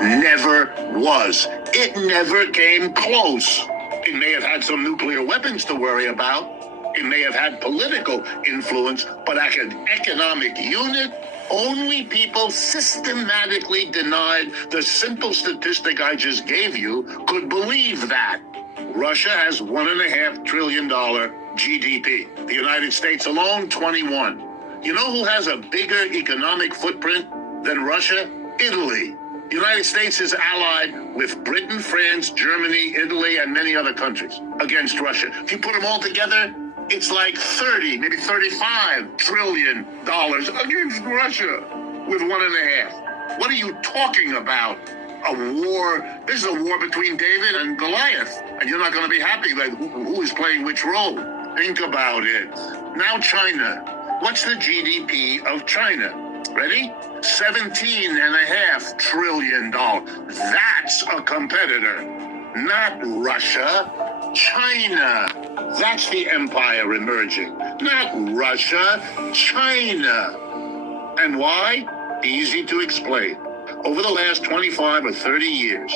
never was. It never came close. It may have had some nuclear weapons to worry about. It may have had political influence, but as an economic unit, only people systematically denied the simple statistic I just gave you could believe that. Russia has $1.5 trillion GDP. The United States alone, 21. You know who has a bigger economic footprint than Russia? Italy. The United States is allied with Britain, France, Germany, Italy, and many other countries against Russia. If you put them all together, it's like 30, maybe $35 trillion against Russia with 1.5. What are you talking about? A war? This is a war between David and Goliath. And you're not going to be happy like who is playing which role. Think about it. Now China. What's the GDP of China? Ready? $17.5 trillion. That's a competitor. Not Russia. China. That's the empire emerging. Not Russia. China. And why? Easy to explain. Over the last 25 or 30 years,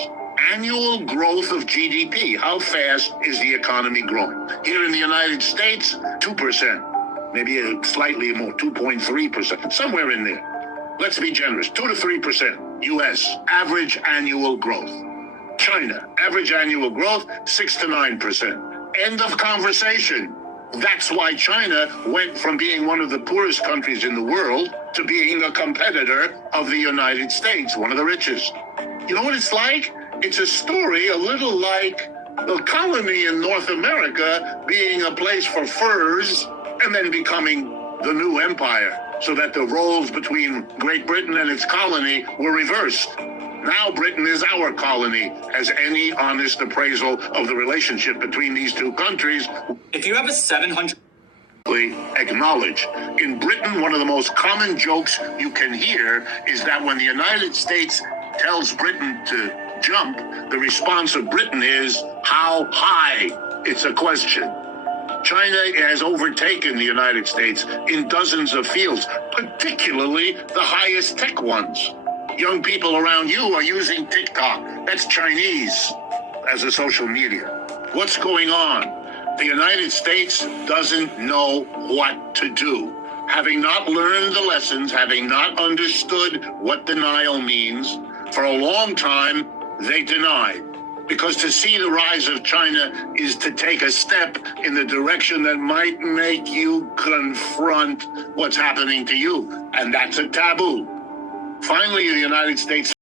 annual growth of GDP, how fast is the economy growing? Here in the United States, 2%, maybe slightly more, 2.3%, somewhere in there. Let's be generous, 2 to 3%. U.S., average annual growth. China, average annual growth, 6 to 9%. End of conversation. That's why China went from being one of the poorest countries in the world to being a competitor of the United States, one of the richest. You know what it's like? It's a story a little like the colony in North America being a place for furs and then becoming the new empire, so that the roles between Great Britain and its colony were reversed. Now Britain is our colony. Has any honest appraisal of the relationship between these two countries? If you have a 700... acknowledge. In Britain, one of the most common jokes you can hear is that when the United States tells Britain to jump, the response of Britain is, how high? It's a question. China has overtaken the United States in dozens of fields, particularly the highest tech ones. Young people around you are using TikTok. That's Chinese as a social media. What's going on? The United States doesn't know what to do. Having not learned the lessons, having not understood what denial means, for a long time, they denied. Because to see the rise of China is to take a step in the direction that might make you confront what's happening to you. And that's a taboo. Finally, the United States